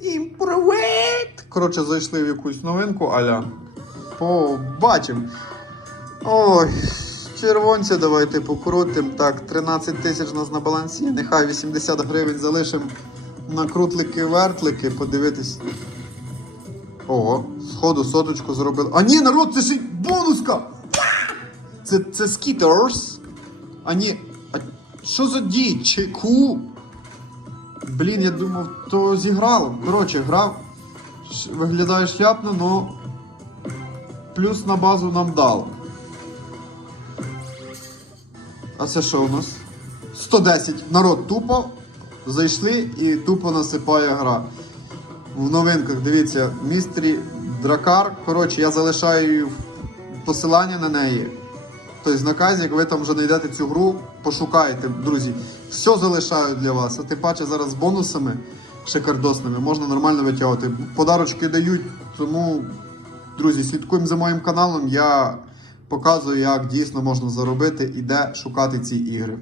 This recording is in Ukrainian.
Всім привіт! Коротше, зайшли в якусь новинку, аля. Побачимо. Ой, червонця давайте покрутим. Так, 13 тисяч у нас на балансі. Нехай 80 гривень залишимо на крутлики-вертлики, подивитись. Ого, сходу соточку зробили. А ні, народ, це й бонуска! Це, це скітерс. А ні. А що за дій? Чеку? Блін, я думав, то зіграло. Коротше, грав. Виглядає шляпно, но плюс на базу нам дало. А це що у нас? 110. Народ тупо зайшли і тупо насипає гра. В новинках, дивіться, містрі Дракар. Коротше, я залишаю посилання на неї. Тобто на казі, як ви там вже знайдете цю гру, пошукайте, друзі. Все залишаю для вас. А тим паче зараз з бонусами шикардосними можна нормально витягувати. Подарочки дають, тому, друзі, слідкуємо за моїм каналом. Я показую, як дійсно можна заробити і де шукати ці ігри.